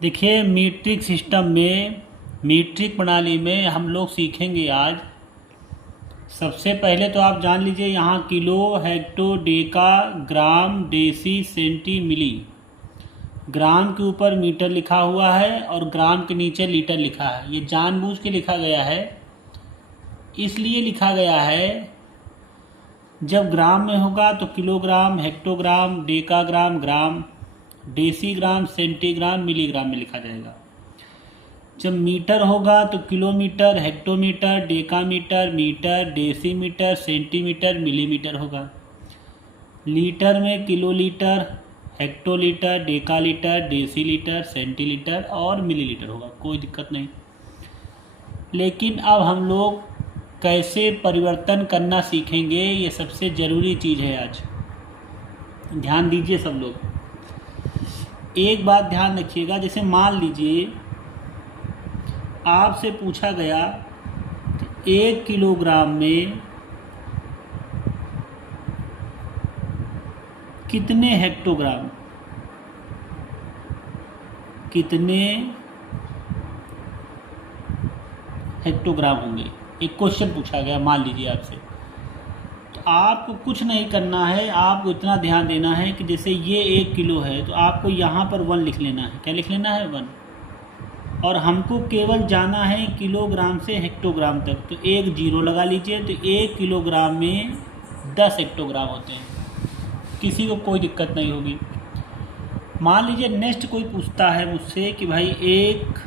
देखिए, metric system में, metric प्रणाली में हम लोग सीखेंगे आज। सबसे पहले तो आप जान लीजिए, यहाँ किलो, हेक्टो, डेका, ग्राम, डेसी, सेंटी, मिली। ग्राम के ऊपर मीटर लिखा हुआ है और ग्राम के नीचे लीटर लिखा है। ये जानबूझ के लिखा गया है, इसलिए लिखा गया है जब ग्राम में होगा तो kilogram, hectogram, decagram, gram, decigram, centigram, milligram में लिखा जाएगा। जब मीटर होगा तो kilometre, hectometre, decametre, metre, decimetre, centimetre, millimetre होगा। लीटर में kilolitre, hectolitre, decalitre, decilitre, centilitre और मिलीलीटर होगा, कोई दिक्कत नहीं। लेकिन अब हम लोग कैसे परिवर्तन करना सीखेंगे, ये सबसे ज़रूरी चीज़ है आज। ध्यान दीजिए सब लोग। एक बात ध्यान रखिएगा, जैसे मान लीजिए आपसे पूछा गया कि 1 किलोग्राम में कितने हेक्टोग्राम, कितने हेक्टोग्राम होंगे। एक क्वेश्चन पूछा गया, मान लीजिए आपसे। तो आपको कुछ नहीं करना है, आपको इतना ध्यान देना है कि जैसे ये 1 किलो है तो आपको यहाँ पर 1 लिख लेना है। क्या लिख लेना है? 1। और हमको केवल जाना है किलोग्राम से हेक्टोग्राम तक, तो एक 0 लगा लीजिए। तो 1 किलोग्राम में 10 हेक्टोग्राम होते हैं, किसी को कोई दिक्कत नहीं होगी। मान लीजिए नेक्स्ट कोई पूछता है मुझसे कि भाई 1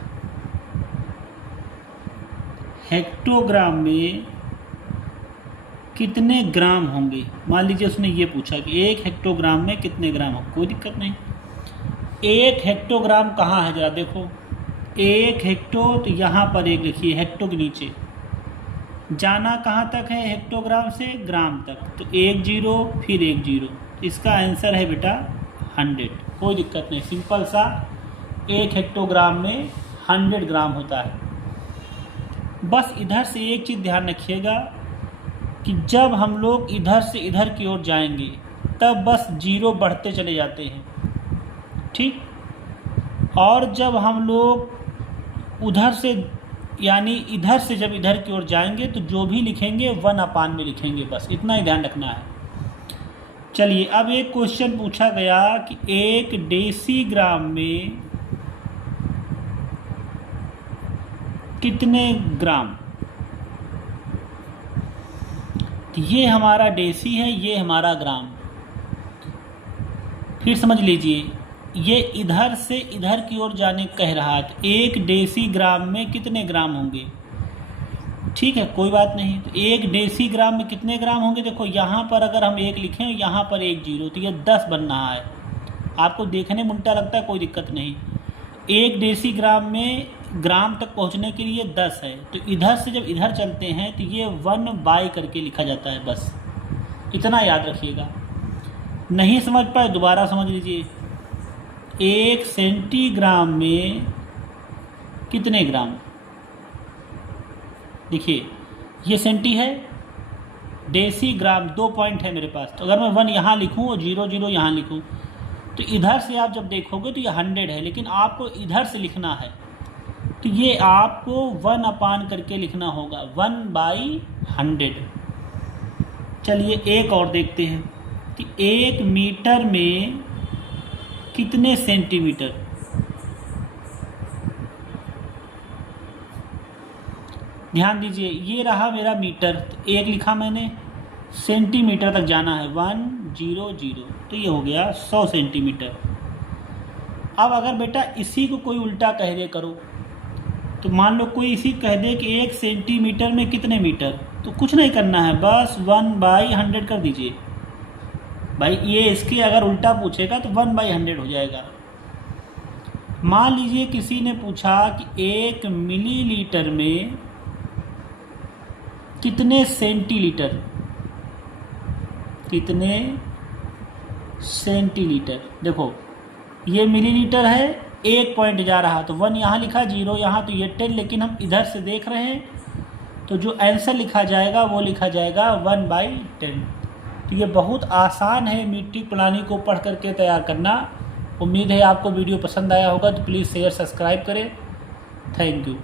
हेक्टोग्राम में कितने ग्राम होंगे। मान लीजिए उसने ये पूछा कि 1 हेक्टोग्राम में कितने ग्राम होंगे, कोई दिक्कत नहीं। 1 हेक्टोग्राम कहाँ है ज़रा देखो। 1 हेक्टो, तो यहाँ पर एक लिखिए, हेक्टो के नीचे जाना कहाँ तक है, हेक्टोग्राम से ग्राम तक, तो 1 0 फिर 1 0। इसका आंसर है बेटा 100। कोई दिक्कत नहीं, सिंपल सा। 1 हेक्टोग्राम में 100 ग्राम होता है। बस इधर से एक चीज़ ध्यान रखिएगा कि जब हम लोग इधर से इधर की ओर जाएंगे तब बस 0 बढ़ते चले जाते हैं, ठीक। और जब हम लोग उधर से, यानी इधर से जब इधर की ओर जाएंगे तो जो भी लिखेंगे 1/, में लिखेंगे, बस इतना ही ध्यान रखना है। चलिए, अब एक क्वेश्चन पूछा गया कि 1 डेसीग्राम में कितने ग्राम। तो ये हमारा डेसी है, ये हमारा ग्राम। फिर समझ लीजिए, ये इधर से इधर की ओर जाने कह रहा है, तो 1 डेसीग्राम में कितने ग्राम होंगे। ठीक है, कोई बात नहीं। तो 1 डेसीग्राम में कितने ग्राम होंगे, देखो यहाँ पर अगर हम 1 लिखें, यहाँ पर 1 0, तो ये 10 बन रहा है। आपको देखने में उल्टा लगता है, कोई दिक्कत नहीं। 1 डेसीग्राम में ग्राम तक पहुँचने के लिए 10 है, तो इधर से जब इधर चलते हैं तो ये 1/, करके लिखा जाता है, बस इतना याद रखिएगा। नहीं समझ पाए दोबारा समझ लीजिए। 1 सेंटीग्राम में कितने ग्राम। देखिए, ये सेंटी है, डेसी ग्राम 2 पॉइंट है मेरे पास। तो अगर मैं 1 यहाँ लिखूँ और 0 0 यहाँ लिखूँ तो इधर से आप जब देखोगे तो ये 100 है, लेकिन आपको इधर से लिखना है तो ये आपको 1/, करके लिखना होगा, 1/100। चलिए एक और देखते हैं कि 1 मीटर में कितने सेंटीमीटर। ध्यान दीजिए, ये रहा मेरा मीटर, तो 1 लिखा मैंने, सेंटीमीटर तक जाना है 100, तो ये हो गया 100 सेंटीमीटर। अब अगर बेटा इसी को कोई उल्टा कह दे करो, तो मान लो कोई इसी कह दे कि 1 सेंटीमीटर में कितने मीटर, तो कुछ नहीं करना है, बस 1/100 कर दीजिए। भाई ये इसके अगर उल्टा पूछेगा तो 1/100 हो जाएगा। मान लीजिए किसी ने पूछा कि 1 मिलीलीटर में कितने सेंटीलीटर, कितने सेंटीलीटर। देखो ये मिलीलीटर है, 1 पॉइंट जा रहा, तो 1 यहाँ लिखा, 0 यहाँ, तो ये 10। लेकिन हम इधर से देख रहे हैं तो जो आंसर लिखा जाएगा वो लिखा जाएगा 1/10। तो ये बहुत आसान है मीट्रिक प्रणाली को पढ़ करके तैयार करना। उम्मीद है आपको वीडियो पसंद आया होगा, तो प्लीज़ शेयर सब्सक्राइब करें। Thank you.